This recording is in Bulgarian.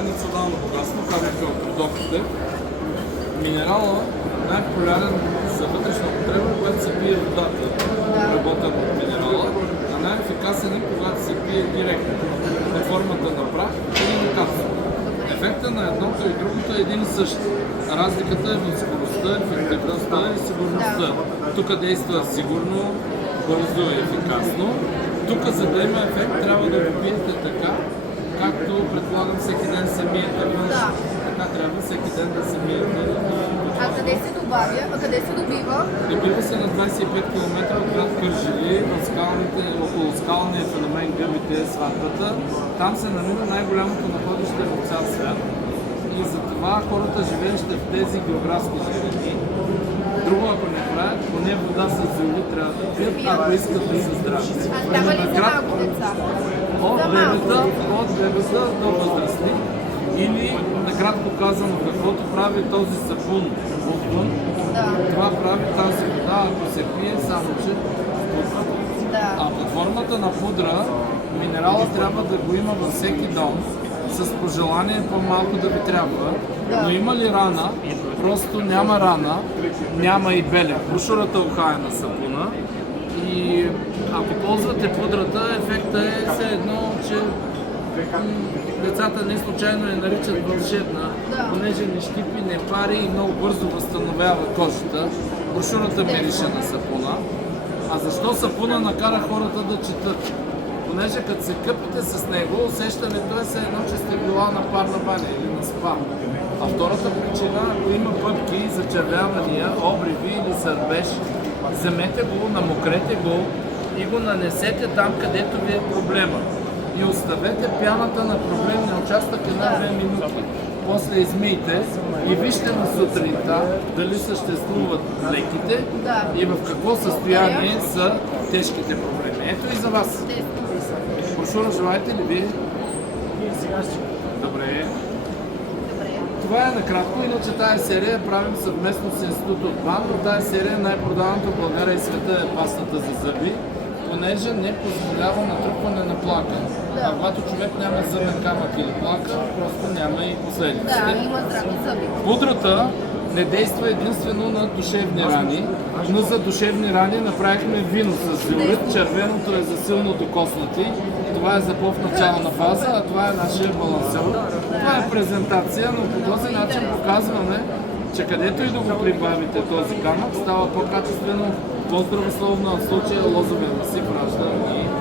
е национално богатство, както от продуктите. Минерала най-популярен за вътрешна употреба, когато се пие водата, работен от минерала, а най-ефикасен е, когато се пие директно, под формата на прах или на капсула. Ефектът на едното и другото е един и същ. Разликата е в скоростта, ефективността и сигурността. Тук действа сигурно, бързо и ефикасно. Тук, за да има ефект, трябва да го пиете така, както предполагам всеки ден се миете. Така трябва всеки ден да се миете. А къде се добавя? А къде се добива? Добива се на 25 км от град Кърджали, около скалния феномен Гъбите, сватбата. Там се намира най-голямото находище в цял свят. И затова хората, живеещи в тези географски зони, друго ако не правят, поне вода с зели трябва да пият, ако искат да са здрави. А става ли за малко деца? От бебета до възрастни. Или, накратко казано, каквото прави този сапун отвън, това прави тази вода, ако се пие, само че А под формата на пудра, минерала трябва да го има във всеки дом, с пожелание по-малко да ви трябва. Но има ли рана? Просто няма рана, няма и белег. Брошурата ухае на сапуна. И ако ползвате пудрата, ефектът е все едно, че децата не случайно я наричат вълшебна, понеже не щипи, не пари и много бързо възстановява кожата. Брошурата мирише на сапуна. А защо сапуна накара хората да четат? Понеже като се къпите с него, усещането е все едно, че сте била на парна баня или на спа. А втората причина, ако има пъпки, зачервявания, обриви или сърбеж, вземете го, намокрете го и го нанесете там, където ви е проблема. И оставете пяната на проблемния участък 1-2 минути. После измийте и вижте на сутринта дали съществуват леките и в какво състояние са тежките проблеми. Ето и за вас. Брошура желаете ли вие? Добре. Това е накратко, иначе тази серия правим съвместно с Институт от БАН, но тази серия най-продаваната в България и света е пастата за зъби, понеже не позволява натрупване на плака. А когато човек няма зъбен камък или плака, просто няма и последиците. Да, има здрави зъби. Пудрата не действа единствено на душевни рани, но за душевни рани направихме вино с зеорит. Червеното е за силно докоснати. Това е за по-начална фаза, а това е нашия балансьор. Това е презентация, но по този начин показваме, че където и да го прибавите този камък, става по-качествено, по-здравословно, в случая лозовия масив ражда и